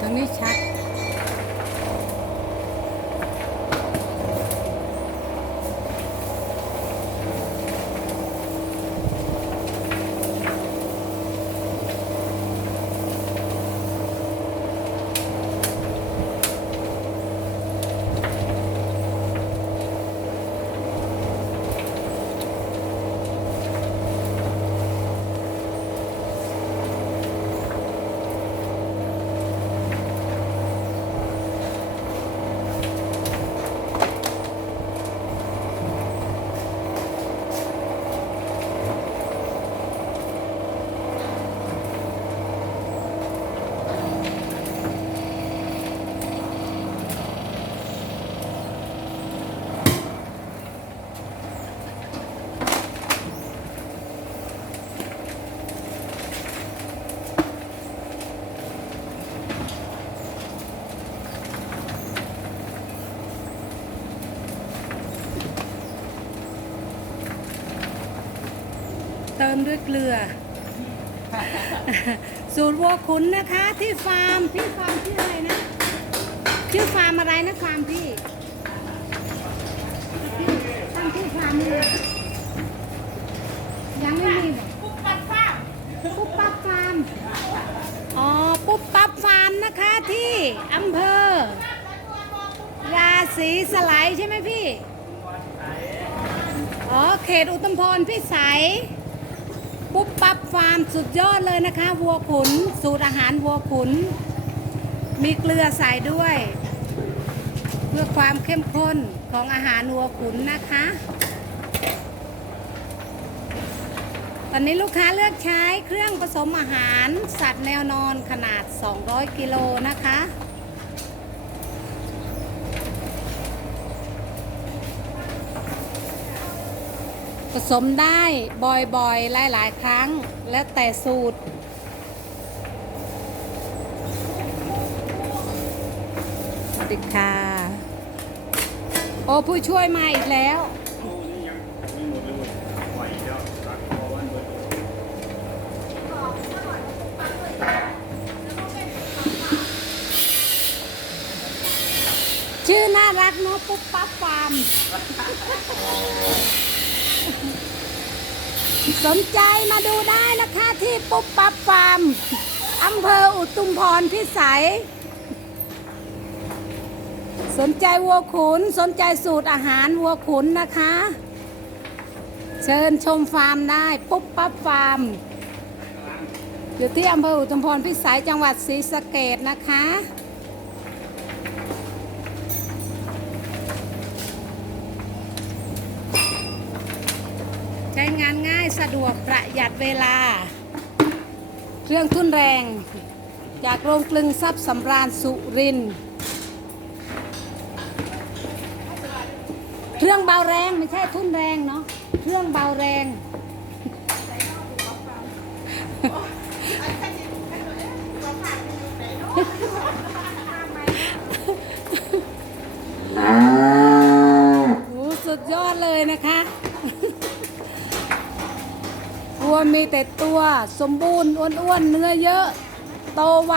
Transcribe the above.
ทางนี้ชัด เติมด้วยเกลือ สูตรวัวขุนนะคะ ที่ฟาร์มพี่ฟาร์มชื่ออะไรนะชื่อฟาร์มอะไรนะฟาร์มพี่ตั้งชื่อฟาร์มนี่เลยยังไม่มีปุ๊บปั๊บฟาร์มปุ๊บปั๊บฟาร์มอ๋อปุ๊บปั๊บฟาร์มนะคะที่อำเภอ ราศีสไลยใช่ไหมพี่อ๋อเขตอุตมพรพิสัย ปุ๊บปั๊บฟาร์มสุดยอดเลยนะคะ วัวขุน สูตรอาหารวัวขุน มีเกลือใส่ด้วย เพื่อความเข้มข้นของอาหารวัวขุนนะคะ ตอนนี้ลูกค้าเลือกใช้เครื่องผสมอาหารสัตว์แนวนอนขนาด 200 กิโลนะคะ ผสมได้บ่อยๆ หลายๆ ครั้ง แล้วแต่สูตร สวัสดีค่ะ โอ้ผู้ช่วยมาอีกแล้วชื่อน่ารักเนาะปุ๊บปั๊บฟาร์ม สนใจมาดูได้นะคะที่ปุ๊บปั๊บฟาร์มอำเภออุตุมพรพิสัย สนใจวัวขุน สนใจสูตรอาหารวัวขุนนะคะ เชิญชมฟาร์มได้ ปุ๊บปั๊บฟาร์ม อยู่ที่อำเภออุตุมพรพิสัยจังหวัดศรีสะเกดนะคะ ช้งานง่ายสะดวกประหยัดเวลา เครื่องทุ่นแรง จากโรงกลึงทรัพย์สำราญสุรินทร์เครื่องเบาแรงไม่ใช่ทุ่นแรงเนาะเครื่องเบาแรงโอ้สุดยอดเลยนะคะ วัว มีแต่ตัวสมบูรณ์อ้วนๆเนื้อเยอะ โตไว